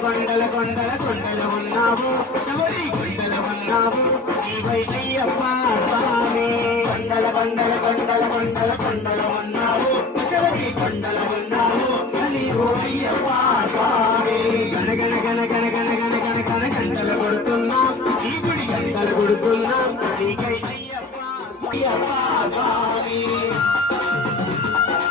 కొండల కొండల కొండల ఉన్నావు శబరి కొండల ఉన్నావు నీవై అయ్యప్ప స్వామి కొండల కొండల కొండల కొండల కొండల ఉన్నావు శబరి కొండల ఉన్నావు నీవు అయ్యప్ప స్వామి గణగణ గణ గణ గణ గణ గణ గణ గంటలు కొడుతున్నాం ఈ గుడి గంటలు కొడుతున్నాం నీకై అయ్యప్ప అయ్యప్ప స్వామి